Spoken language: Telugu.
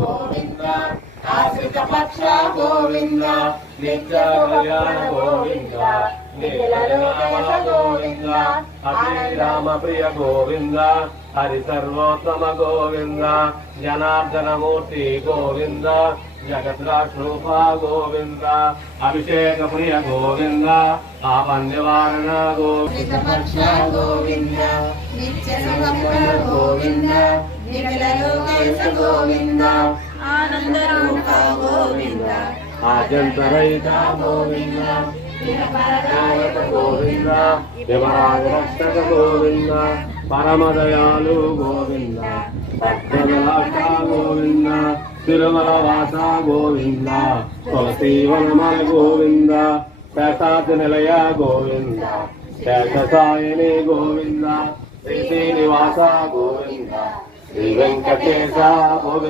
గోవింద ఆశ్రిత పక్ష గోవింద నిత్య కళ్యాణ గోవింద గోవింద అభిరామ ప్రియ గోవింద హరి సర్వోత్తమ గోవింద జనార్దన మూర్తి గోవింద జగద్రాక్షూప గోవింద అభిషేక ప్రియ గోవింద ఆపన్యవారణ గోవింద పక్ష గోవింద నిత్య గోవింద గోవింద ఆనంద రూప గోవింద ఆద్యంతరహిత గోవింద గోవింద యమరాజ రక్షక గోవింద పరమదయాలు గోవింద భక్తవిలాస గోవింద తిరుమల వాస గోవింద తులసీవనమల గోవింద శేషాద్రి నిలయ గోవింద శేషసాయని గోవింద శ్రీ శ్రీనివాస గోవింద శ్రీ వెంకటేశ గోవింద